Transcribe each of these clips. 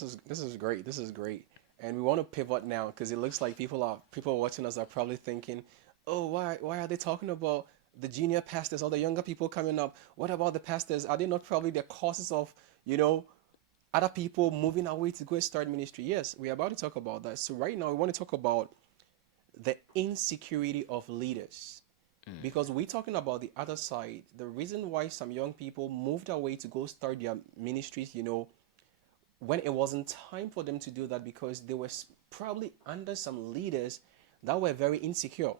This is great. This is great. And we want to pivot now because it looks like people watching us are probably thinking, oh, why are they talking about the junior pastors or the younger people coming up? What about the pastors? Are they not probably the causes of, you know, other people moving away to go and start ministry? Yes, we're about to talk about that. So right now we want to talk about the insecurity of leaders. Because we're talking about the other side, the reason why some young people moved away to go start their ministries, when it wasn't time for them to do that because they were probably under some leaders that were very insecure.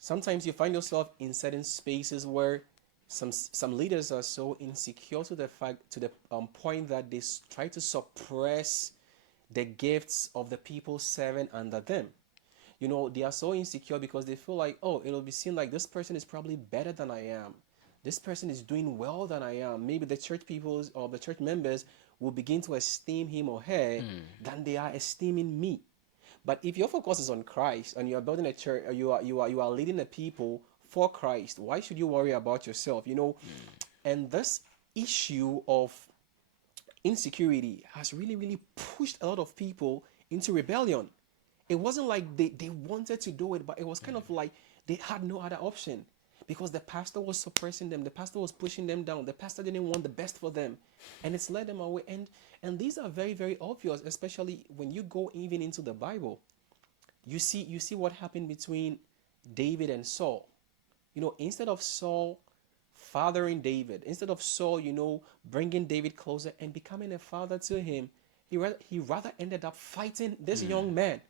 Sometimes you find yourself in certain spaces where some leaders are so insecure to the point that they try to suppress the gifts of the people serving under them. They are so insecure because they feel like, oh, it'll be seen like this person is probably better than I am. This person is doing well than I am. Maybe the church peoples or the church members will begin to esteem him or her than they are esteeming me. But if your focus is on Christ and you are building a church, you are leading the people for Christ, why should you worry about yourself? And this issue of insecurity has really, really pushed a lot of people into rebellion. It wasn't like they wanted to do it, but it was kind of like they had no other option because the pastor was suppressing them, the pastor was pushing them down, the pastor didn't want the best for them, and it's led them away. And these are very, very obvious, especially when you go even into the Bible. You see what happened between David and Saul. Instead of Saul fathering David, instead of Saul, bringing David closer and becoming a father to him, he rather ended up fighting this young man.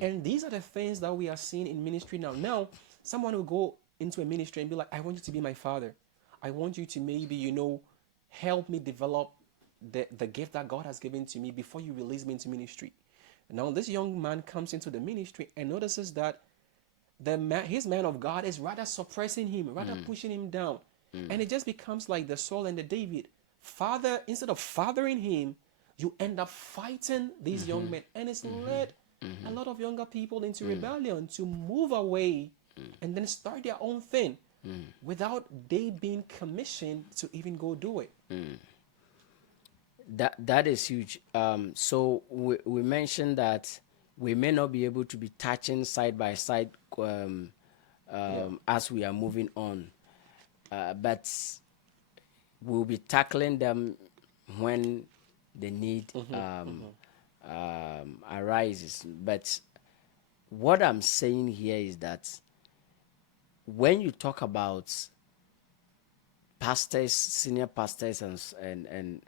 And these are the things that we are seeing in ministry now. Now, someone will go into a ministry and be like, I want you to be my father. I want you to maybe, help me develop the gift that God has given to me before you release me into ministry. Now, this young man comes into the ministry and notices that his man of God is rather suppressing him, rather pushing him down. And it just becomes like the Saul and the David. Instead of fathering him, you end up fighting these young men. And it's led a lot of younger people into rebellion to move away and then start their own thing without they being commissioned to even go do it. That is huge. So we mentioned that we may not be able to be touching side by side as we are moving on, but we'll be tackling them when the need arises. But what I'm saying here is that when you talk about pastors, senior pastors, and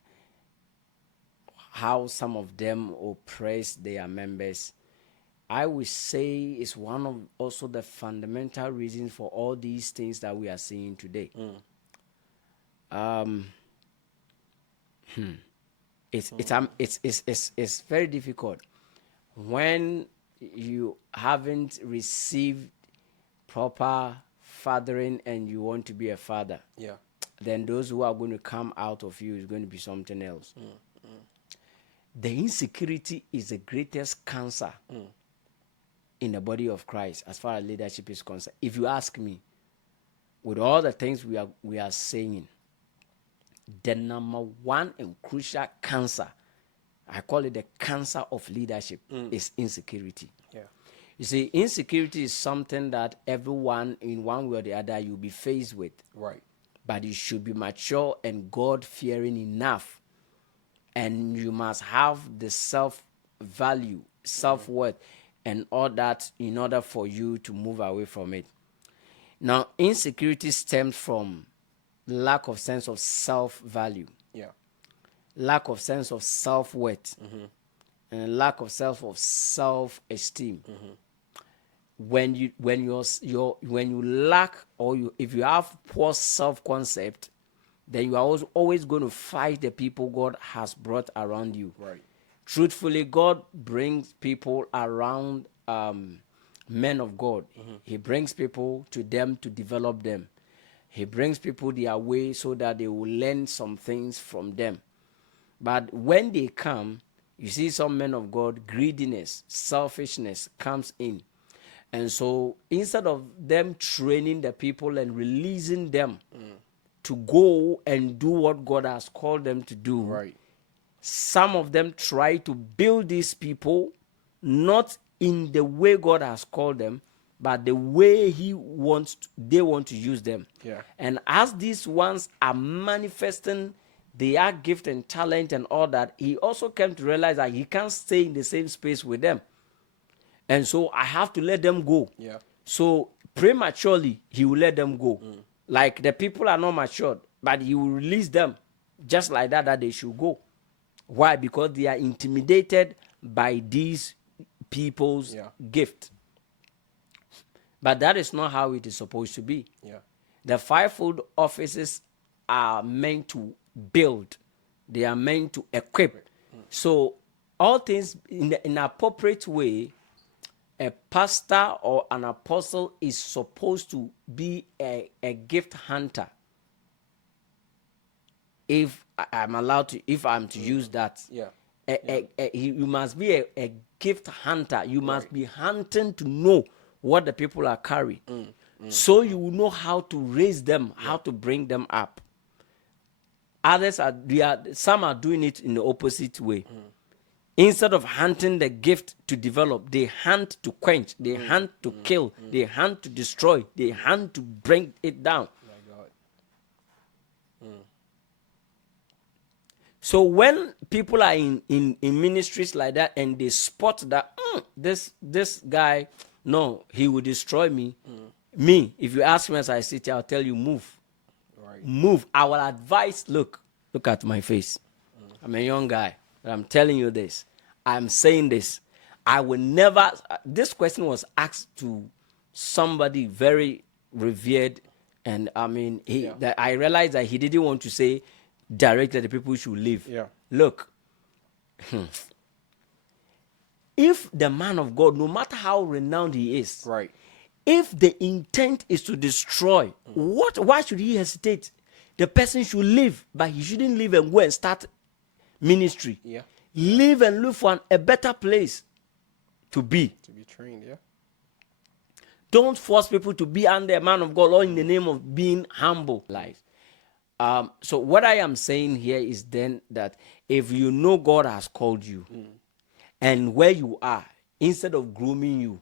how some of them oppress their members, I would say is one of also the fundamental reasons for all these things that we are seeing today. It's very difficult when you haven't received proper fathering and you want to be a father. Yeah. Then those who are going to come out of you is going to be something else. The insecurity is the greatest cancer in the body of Christ as far as leadership is concerned. If you ask me, with all the things we are saying, the number one and crucial cancer, I call it the cancer of leadership, is insecurity. Yeah. You see, insecurity is something that everyone in one way or the other you'll be faced with. Right. But you should be mature and God-fearing enough. And you must have the self-value, self-worth, and all that in order for you to move away from it. Now, insecurity stems from lack of sense of self-value, lack of sense of self-worth, and lack of self-esteem. When you lack, or if you have poor self-concept, then you are always going to fight the people God has brought around you. Right. Truthfully, God brings people around men of God. He brings people to them to develop them. He brings people their way so that they will learn some things from them. But when they come, you see some men of God, greediness, selfishness comes in. And so instead of them training the people and releasing them to go and do what God has called them to do, Right. some of them try to build these people not in the way God has called them, but the way they want to use them. Yeah. And as these ones are manifesting their gift and talent and all that, he also came to realize that he can't stay in the same space with them. And so I have to let them go. Yeah. So prematurely, he will let them go. Like the people are not matured, but he will release them just like that they should go. Why? Because they are intimidated by these people's gift. But that is not how it is supposed to be. Yeah. The fivefold offices are meant to build. They are meant to equip. So all things in an appropriate way, a pastor or an apostle is supposed to be a gift hunter. If I'm allowed to, if I'm to use that, you must be a gift hunter. You must be hunting to know what the people are carrying. So you will know how to raise them, how to bring them up. Others some are doing it in the opposite way. Instead of hunting the gift to develop, they hunt to quench, they hunt to kill, they hunt to destroy, they hunt to bring it down. My God. So when people are in ministries like that and they spot that this guy, no, he will destroy me. Me, if you ask me as I sit here, I'll tell you, move. Right. Move. I will advise, look at my face. I'm a young guy, but I'm telling you this. I'm saying this. I will never, this question was asked to somebody very revered, and I mean, I realized that he didn't want to say directly that the people should leave. Yeah. Look, if the man of God, no matter how renowned he is, Right. if the intent is to destroy, why should he hesitate? The person should leave, but he shouldn't leave and go and start ministry. Yeah. Leave and look for a better place to be. To be trained, yeah. Don't force people to be under a man of God or in the name of being humble. Life. So what I am saying here is then that if you know God has called you and where you are, instead of grooming you,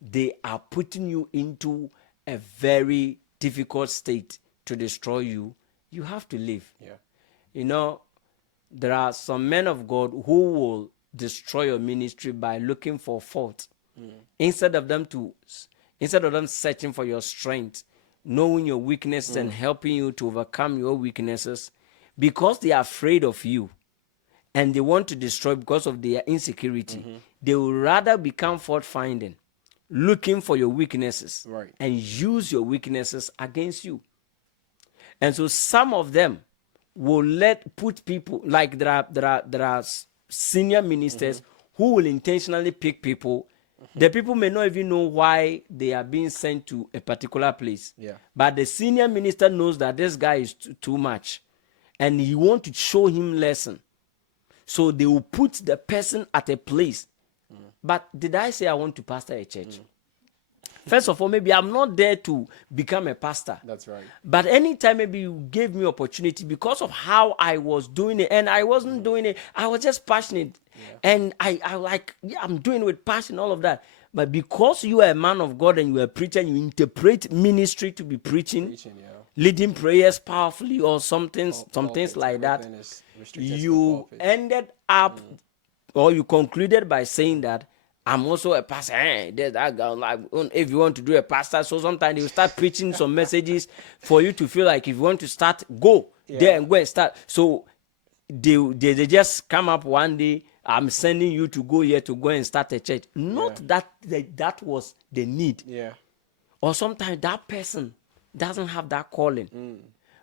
they are putting you into a very difficult state to destroy you. You have to leave. Yeah. You know, there are some men of God who will destroy your ministry by looking for fault. Instead of them searching for your strength, knowing your weaknesses and helping you to overcome your weaknesses, because they are afraid of you and they want to destroy because of their insecurity, they will rather become fault finding, looking for your weaknesses, Right. and use your weaknesses against you. And so some of them will put people, like there are senior ministers who will intentionally pick people. The people may not even know why they are being sent to a particular place. Yeah. But the senior minister knows that this guy is too much and he wants to show him lesson. So they will put the person at a place. But did I say I want to pastor a church? First of all, maybe I'm not there to become a pastor. That's right. But anytime maybe you gave me opportunity because of how I was doing it, and I wasn't doing it, I was just passionate. Yeah. And I'm doing it with passion, all of that. But because you are a man of God and you are a preacher, and you interpret ministry to be preaching, leading prayers powerfully or some things like that, you ended up or you concluded by saying that I'm also a pastor. There's that guy. Like, if you want to do a pastor, so sometimes you start preaching some messages for you to feel like if you want to start, go there and go and start. So they just come up one day. I'm sending you to go here to go and start a church. Not that was the need. Yeah. Or sometimes that person doesn't have that calling.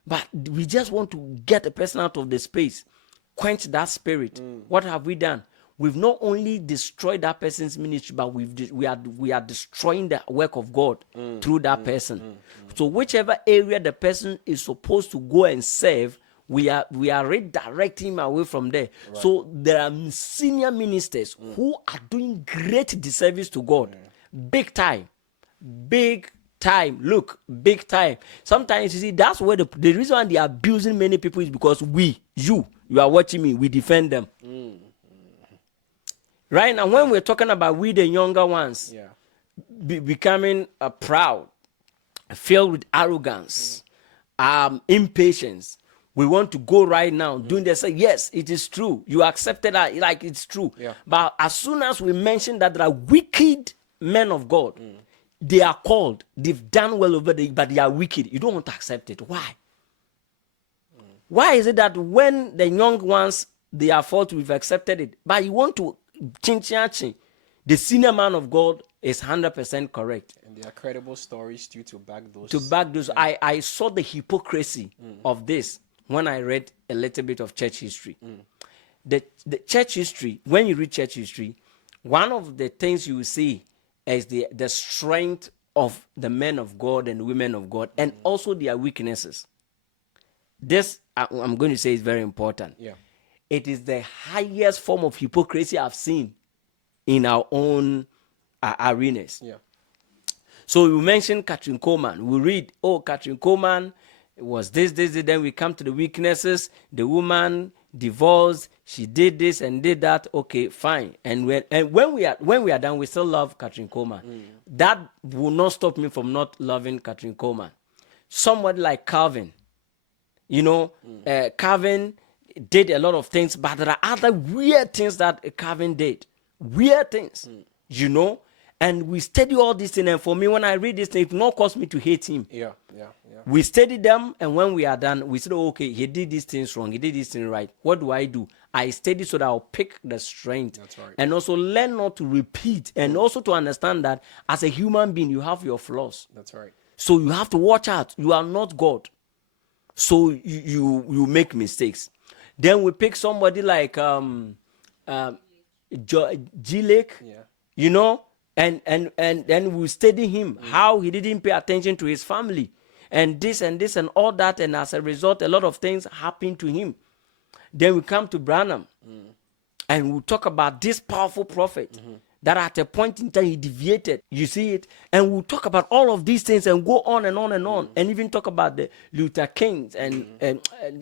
But we just want to get the person out of the space, quench that spirit. What have we done? We've not only destroyed that person's ministry, but we are destroying the work of God through that person. So whichever area the person is supposed to go and serve, we are redirecting him away from there. Right. So there are senior ministers who are doing great disservice to God, big time, big time. Look, big time. Sometimes you see that's where the reason why they are abusing many people is because you are watching me, we defend them. Right now, when we're talking about we the younger ones Yeah. becoming proud, filled with arrogance, impatience. We want to go right now doing this. Say, yes, it is true. You accepted that, like it's true. Yeah. But as soon as we mention that there are wicked men of God, they are called, they've done well over there, but they are wicked. You don't want to accept it. Why? Why is it that when the young ones, they are fault, we've accepted it, but you want to change? The senior man of God is 100% correct. And there are credible stories too to back those. To back those, I saw the hypocrisy of this when I read a little bit of church history. The church history, when you read church history, one of the things you will see is the strength of the men of God and women of God, and also their weaknesses. This, I'm going to say, is very important. Yeah. It is the highest form of hypocrisy I've seen in our own arenas. Yeah. So we mentioned Catherine Coleman. We read, oh, Catherine Coleman was this. Then we come to the weaknesses. The woman divorced. She did this and did that. Okay, fine. And when we are done, we still love Catherine Coleman. That will not stop me from not loving Catherine Coleman. Somebody like Calvin, Calvin did a lot of things, but there are other weird things that Calvin did. Weird things, And we study all these things. And for me, when I read this thing, it not cause me to hate him. Yeah. We study them, and when we are done, we say, oh, okay, he did these things wrong. He did this thing right. What do? I study so that I'll pick the strength. That's right. And also learn not to repeat, and also to understand that as a human being, you have your flaws. That's right. So you have to watch out. You are not God. So you make mistakes. Then we pick somebody like G Lake, Yeah. and then we study him, how he didn't pay attention to his family, and this and all that, and as a result, a lot of things happened to him. Then we come to Branham, and we talk about this powerful prophet that at a point in time he deviated. You see it, and we'll talk about all of these things and go on and on and on, and even talk about the Luther Kings and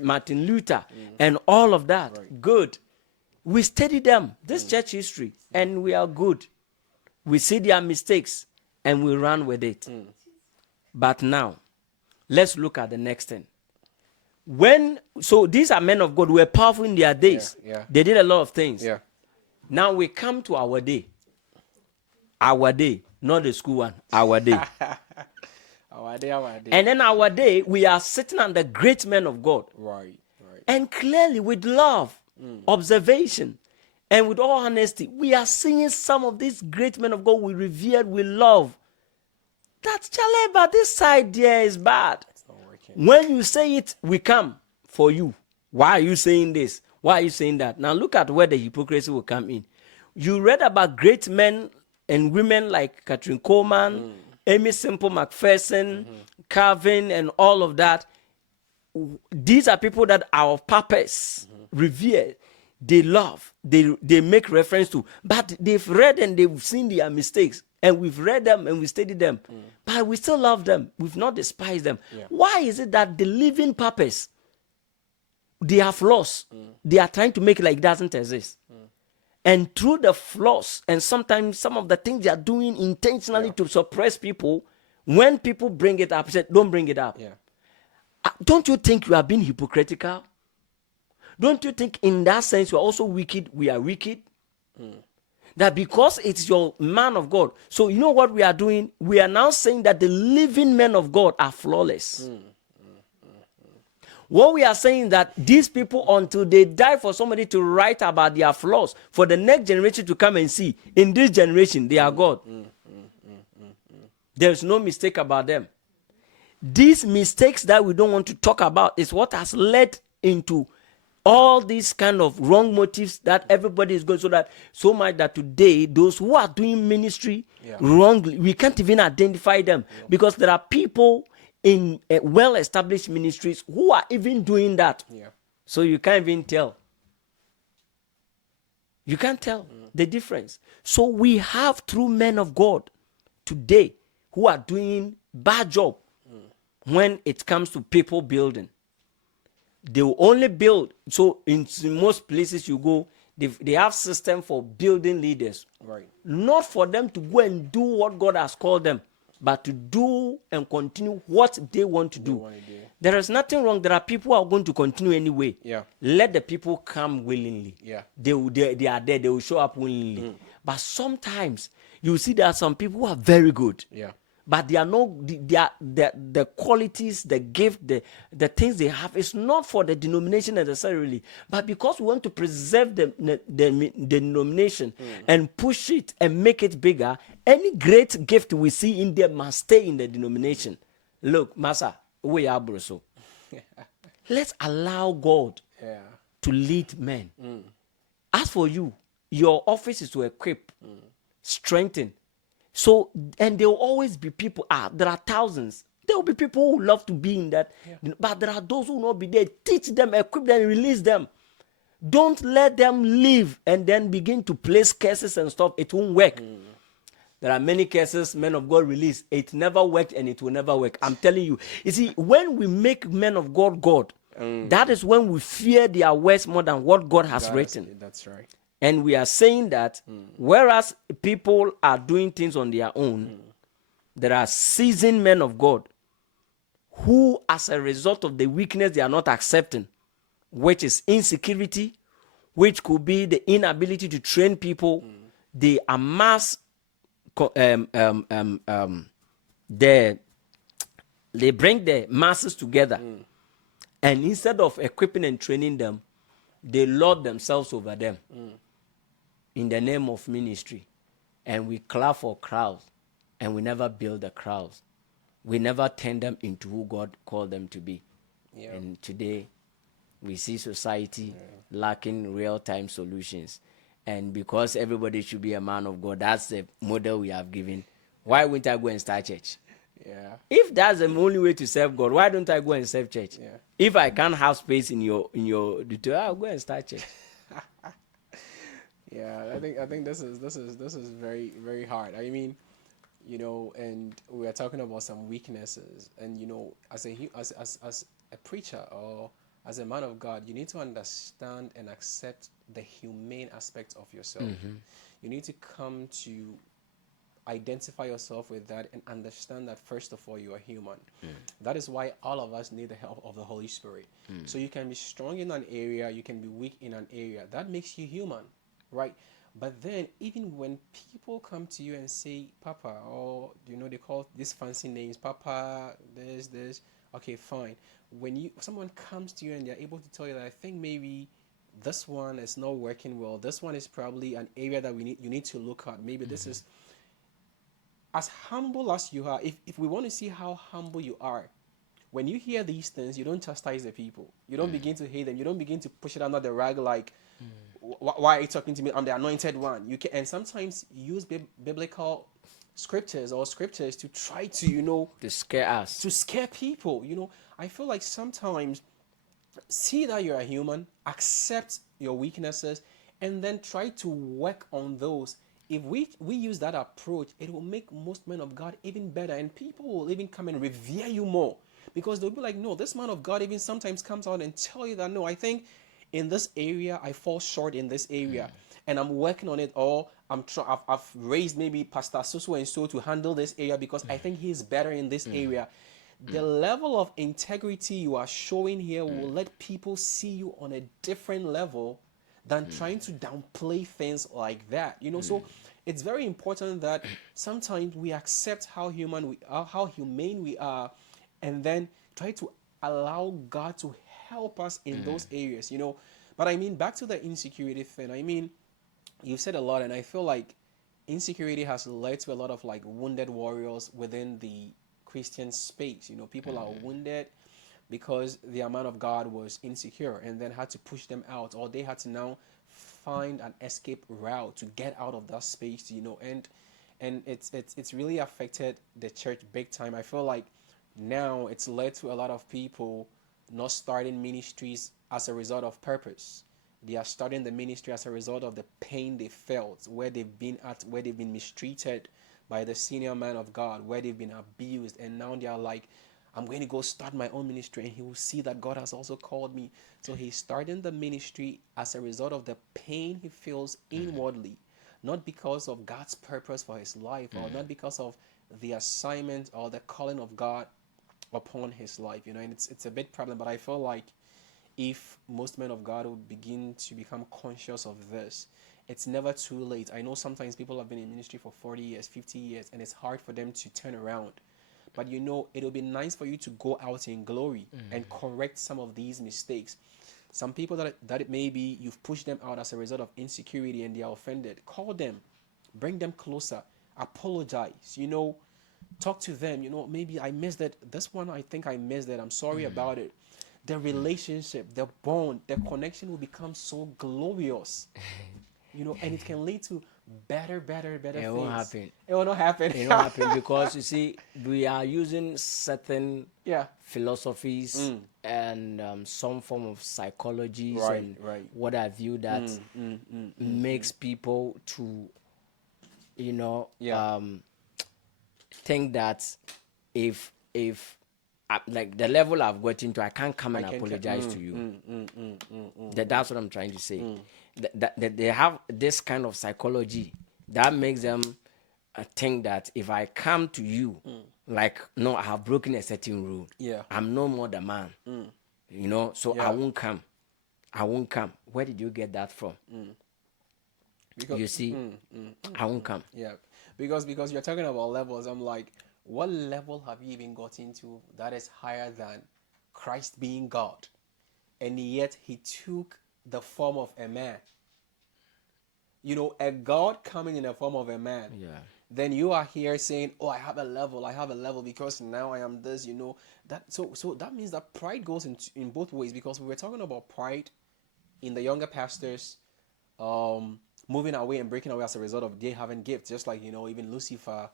Martin Luther and all of that. Right. Good. We study them, this church history, and we are good. We see their mistakes and we run with it. But now, let's look at the next thing. So these are men of God who were powerful in their days. Yeah. They did a lot of things. Yeah. Now we come to our day. Our day, not the school one. Our day. Our day. And then our day, we are sitting under great men of God. Right. And clearly with love, observation, and with all honesty, we are seeing some of these great men of God we revered, we love. That's Charlie, but this side there is bad. It's not working. When you say it, we come for you. Why are you saying this? Why are you saying that? Now look at where the hypocrisy will come in. You read about great men and women like Catherine Coleman, Amy Simple McPherson, Calvin, and all of that. These are people that are of purpose, revere, they love, they make reference to, but they've read and they've seen their mistakes, and we've read them and we studied them, but we still love them. We've not despised them. Yeah. Why is it that the living purpose, they are flaws, they are trying to make it like it doesn't exist? And through the flaws, and sometimes some of the things they are doing intentionally to suppress people, when people bring it up, say, don't bring it up. Yeah. Don't you think you are being hypocritical? Don't you think in that sense you are also wicked? We are wicked. That because it's your man of God. So you know what we are doing? We are now saying that the living men of God are flawless. What we are saying that these people, until they die for somebody to write about their flaws, for the next generation to come and see, in this generation, they are God. There's no mistake about them. These mistakes that we don't want to talk about is what has led into all these kind of wrong motives that everybody is going, so much that today those who are doing ministry wrongly, we can't even identify them, because there are people in well-established ministries who are even doing that. So you can't even tell. You can't tell the difference. So we have true men of God today who are doing bad job when it comes to people building. They will only build. So in most places you go, they have system for building leaders. Right. Not for them to go and do what God has called them, but to do and continue what they want to do. There is nothing wrong. There are people who are going to continue anyway. Yeah. Let the people come willingly. Yeah. They are there. They will show up willingly. But sometimes you see there are some people who are very good. Yeah. But they are not the qualities, the gift, the things they have is not for the denomination necessarily, but because we want to preserve the denomination and push it and make it bigger. Any great gift we see in there must stay in the denomination. Look, Massa, we are so. Let's allow God to lead men. As for you, your office is to equip, strengthen. So, and there will always be people, there are thousands. There will be people who love to be in that. But there are those who will not be there. Teach them, equip them, release them. Don't let them leave and then begin to place curses and stuff. It won't work. There are many cases men of God release. It never worked and it will never work. I'm telling you. You see, when we make men of God God, that is when we fear their words more than what God has written. That's right. And we are saying that whereas people are doing things on their own, there are seasoned men of God who, as a result of the weakness they are not accepting, which is insecurity, which could be the inability to train people, they amass they bring the masses together, and instead of equipping and training them, they lord themselves over them in the name of ministry. And we clap for crowds, and we never build the crowds. We never turn them into who God called them to be. And today we see society lacking real-time solutions. And because everybody should be a man of God, that's the model we have given. Why wouldn't I go and start church? If that's the only way to serve God, why don't I go and serve church? If I can't have space in your I'll go and start church. I think this is very, very hard. I mean, and we are talking about some weaknesses, and as a preacher or as a man of God, you need to understand and accept the humane aspect of yourself. You need to come to identify yourself with that and understand that first of all you are human. That is why all of us need the help of the Holy Spirit. So you can be strong in an area, you can be weak in an area. That makes you human, right? But then even when people come to you and say Papa, or they call these fancy names, Papa, this, okay, fine. When someone comes to you and they're able to tell you that I think maybe this one is not working well, this one is probably an area that you need to look at. Maybe this is, as humble as you are, if we want to see how humble you are, when you hear these things, you don't chastise the people. You don't begin to hate them. You don't begin to push it under the rag like, why are you talking to me? I'm the anointed one. You can, and sometimes use biblical scriptures to try to, to scare us. To scare people. I feel like sometimes see that you're a human, accept your weaknesses, and then try to work on those. If we use that approach, it will make most men of God even better, and people will even come and revere you more, because they'll be like, no, this man of God even sometimes comes out and tell you that, no, I think in this area I fall short in this area, and I'm working on it, or I've raised maybe Pastor so and so to handle this area because I think he's better in this area. The level of integrity you are showing here will let people see you on a different level than trying to downplay things like that. So it's very important that sometimes we accept how human we are, how humane we are, and then try to allow God to help us in those areas. But I mean, back to the insecurity thing. I mean, you've said a lot, and I feel like insecurity has led to a lot of like wounded warriors within the Christian space. People are wounded because the man of God was insecure and then had to push them out, or they had to now find an escape route to get out of that space, and it's really affected the church big time. I feel like now it's led to a lot of people not starting ministries as a result of purpose. They are starting the ministry as a result of the pain they felt, where they've been mistreated by the senior man of God where they've been abused, and now they are like, I'm going to go start my own ministry, and he will see that God has also called me. So he's starting the ministry as a result of the pain he feels inwardly, not because of God's purpose for his life, or not because of the assignment or the calling of God upon his life. And it's a big problem, but I feel like if most men of God would begin to become conscious of this, it's never too late. I know sometimes people have been in ministry for 40 years, 50 years, and it's hard for them to turn around. But it'll be nice for you to go out in glory and correct some of these mistakes. Some people that it may be you've pushed them out as a result of insecurity and they are offended. Call them, bring them closer, apologize, talk to them. Maybe I missed it. This one, I think I missed it. I'm sorry about it. The relationship, the bond, the connection will become so glorious, and it can lead to better It won't things. happen. It will not happen. It won't happen because you see, we are using certain Yeah. philosophies and some form of psychologies Right, and right. what have you that makes people to, Yeah. think that if like the level I've gotten to, I can't come and I can apologize to you. That's what I'm trying to say. That they have this kind of psychology that makes them think that if I come to you, like, no, I have broken a certain rule. Yeah. I'm no more the man. So I Yeah. won't come. I won't come. Where did you get that from? Because You see, I won't come. yeah, because you're talking about levels. I'm like, what level have you even gotten to that is higher than Christ being God, and yet he took the form of a man? A God coming in the form of a man. Yeah. Then you are here saying, "Oh, I have a level because now I am this." That so that means that pride goes in both ways, because we were talking about pride in the younger pastors, moving away and breaking away as a result of they having gifts, just like even Lucifer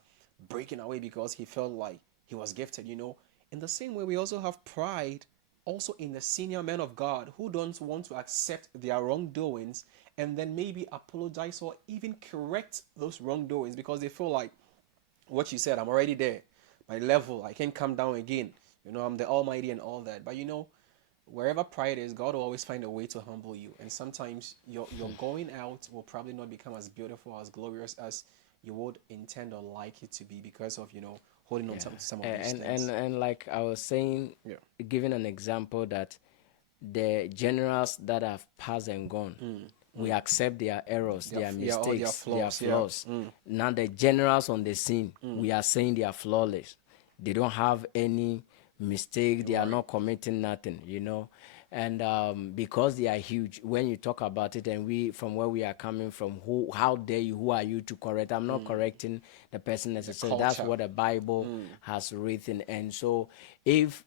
breaking away because he felt like he was gifted. In the same way, we also have pride also in the senior men of God who don't want to accept their wrongdoings and then maybe apologize or even correct those wrongdoings because they feel like, what you said, I'm already there, my level, I can't come down again. I'm the Almighty and all that. But wherever pride is, God will always find a way to humble you. And sometimes your going out will probably not become as beautiful, as glorious as you would intend or like it to be because of, holding on to some of these things. And like I was saying, Yeah. giving an example that the generals that have passed and gone, we accept their errors, their all their mistakes, their flaws. Yeah. flaws. Now the generals on the scene, we are saying they are flawless. They don't have any mistake. They are not committing nothing. And because they are huge, when you talk about it, and we from where we are coming from, how dare you? Who are you to correct? I'm not correcting the person necessarily. That's culture. what the Bible has written. And so, if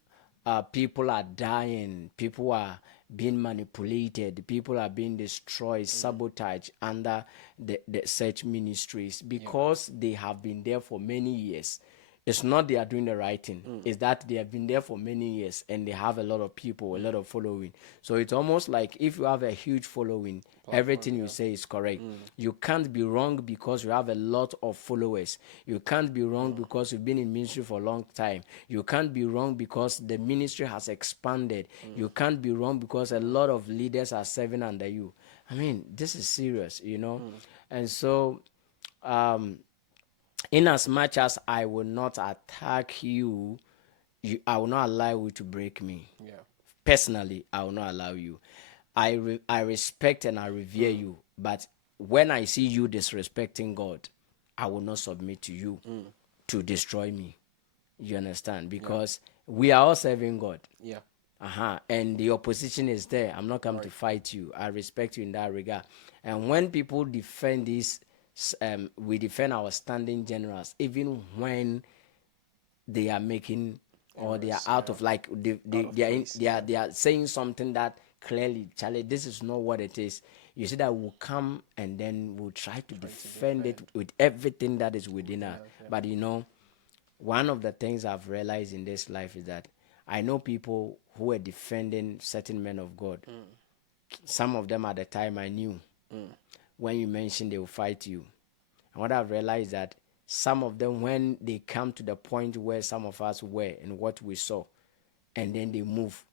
people are dying, people are being manipulated, people are being destroyed, sabotaged under the search ministries because they have been there for many years. It's not they are doing the right thing. It's that they have been there for many years and they have a lot of people, a lot of following. So it's almost like if you have a huge following, everything you say is correct. You can't be wrong because you have a lot of followers. You can't be wrong because you've been in ministry for a long time. You can't be wrong because the ministry has expanded. You can't be wrong because a lot of leaders are serving under you. I mean, this is serious. And so, in as much as I will not attack you, I will not allow you to break me. Yeah. Personally, I will not allow you. I respect and I revere you, but when I see you disrespecting God, I will not submit to you to destroy me. You understand? Because we are all serving God. Yeah. And the opposition is there. I'm not coming to fight you. I respect you in that regard. And when people defend this, we defend our standing generals, even when they are making or they are out of, like, they are saying something that clearly, Charlie, this is not what it is. You see that we'll come and then we'll try to defend it with everything that is within us. But one of the things I've realized in this life is that I know people who were defending certain men of God. Some of them at the time I knew. When you mentioned they will fight you. And what I've realized is that some of them, when they come to the point where some of us were and what we saw, and then they move,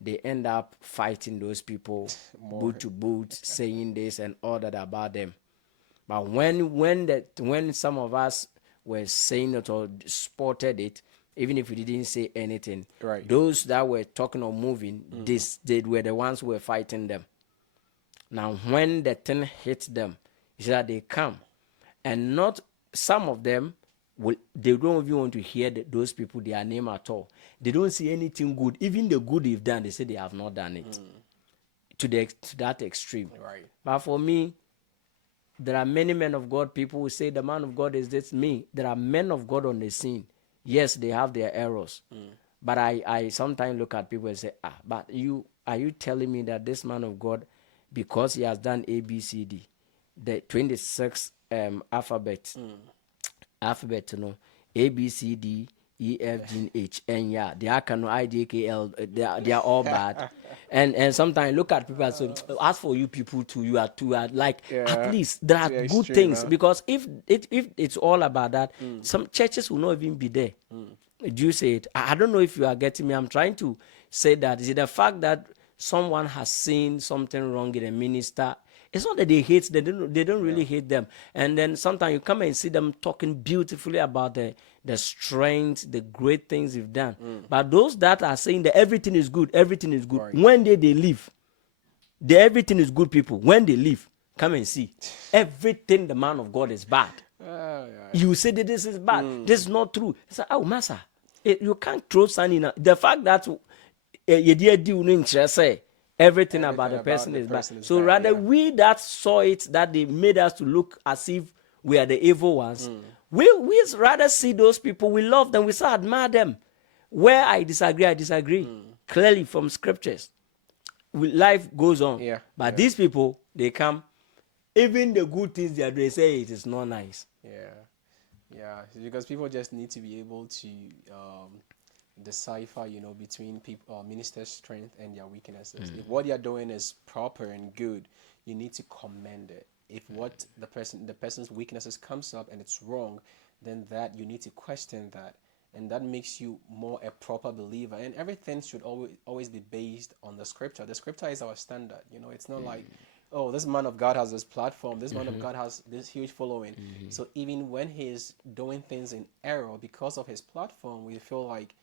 they end up fighting those people More. boot to boot, saying this and all that about them. But when some of us were saying it or spotted it, even if we didn't say anything, Right. those that were talking or moving, they were the ones who were fighting them. Now, when the thing hits them, is that they come, and not some of them will. They don't even want to hear those people their name at all. They don't see anything good, even the good they've done. They say they have not done it to that extreme. Right. But for me, there are many men of God. People who say the man of God is this. Me, there are men of God on the scene. Yes, they have their errors, but I sometimes look at people and say, but are you telling me that this man of God, because he has done A, B, C, D, the 26 alphabet, you know, A, B, C, D, E, F, G, H, and yeah, they are can I, D, K, L, they are all bad. And sometimes look at people and say, as for you people too, you are like, at Yeah. least there are Too good extreme, things, huh? because if it's all about that, some churches will not even be there. Do you say it? I don't know if you are getting me. I'm trying to say that is it the fact that someone has seen something wrong in a minister. It's not that they hate them. They don't really hate them. And then sometimes you come and see them talking beautifully about the strength, the great things you've done. But those that are saying that everything is good, Right. when they leave, everything is good people. When they leave, come and see. Everything the man of God is bad. Yeah. You say that this is bad. This is not true. It's like, oh, master, you can't throw sand in. The fact that you did do interest say everything about Everything the about person the is bad. person is So bad. rather, Yeah. we that saw it, that they made us to look as if we are the evil ones. We rather see those people. We love them. We say admire them. Where I disagree. Clearly from scriptures. Life goes on. Yeah. But Yeah. these people, they come. Even the good things they are doing, they say it is not nice. Yeah, because people just need to be able to decipher, between people, ministers' strength and their weaknesses. If what you're doing is proper and good, you need to commend it. If what the person's weaknesses comes up and it's wrong, then that you need to question that, and that makes you more a proper believer. And everything should always be based on the scripture. The scripture is our standard. It's not like, oh, this man of God has this platform, this man of God has this huge following. So even when he's doing things in error because of his platform, we feel like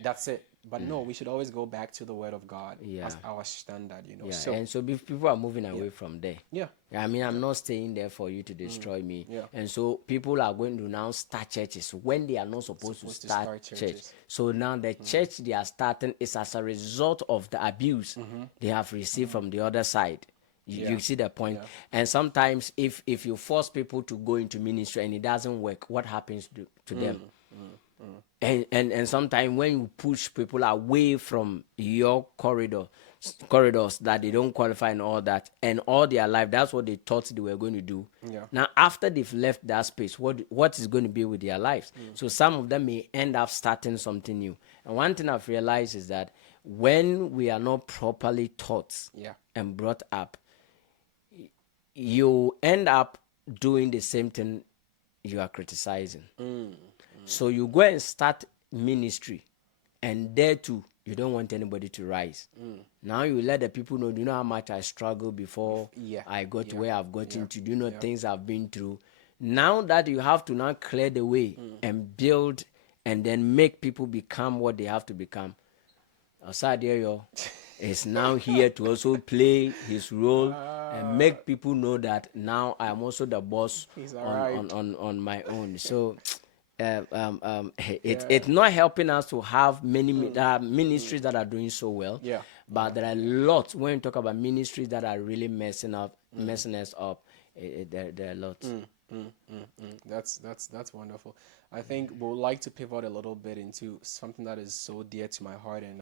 that's it. But no, we should always go back to the word of God as Yeah. our standard. Yeah, So and so if people are moving away from there. yeah, I mean, I'm not staying there for you to destroy me. yeah. And so people are going to now start churches when they are not supposed to Supposed to start start church. churches. So now the church they are starting is as a result of the abuse they have received from the other side. You Yeah. see the point? Yeah. And sometimes if you force people to go into ministry and it doesn't work, what happens to them? And sometimes when you push people away from your corridors that they don't qualify and all that, and all their life that's what they thought they were going to do. Yeah. Now after they've left that space, what is going to be with their lives? So some of them may end up starting something new. And one thing I've realized is that when we are not properly taught Yeah. and brought up, you end up doing the same thing you are criticizing. So you go and start ministry, and there too, you don't want anybody to rise. Now you let the people know, do you know how much I struggled before Yeah. I got to Yeah. where I've gotten Yeah. to? Do you know Yeah. things I've been through? Now that you have to now clear the way and build and then make people become what they have to become. Osadeyo is now here to also play his role and make people know that now I am also the boss He's on alright. my own. So Yeah. it's not helping us to have many ministries that are doing so well. Yeah. But there are lots when you talk about ministries that are really messing us up. There are lots. That's wonderful. I think we'd like to pivot a little bit into something that is so dear to my heart, and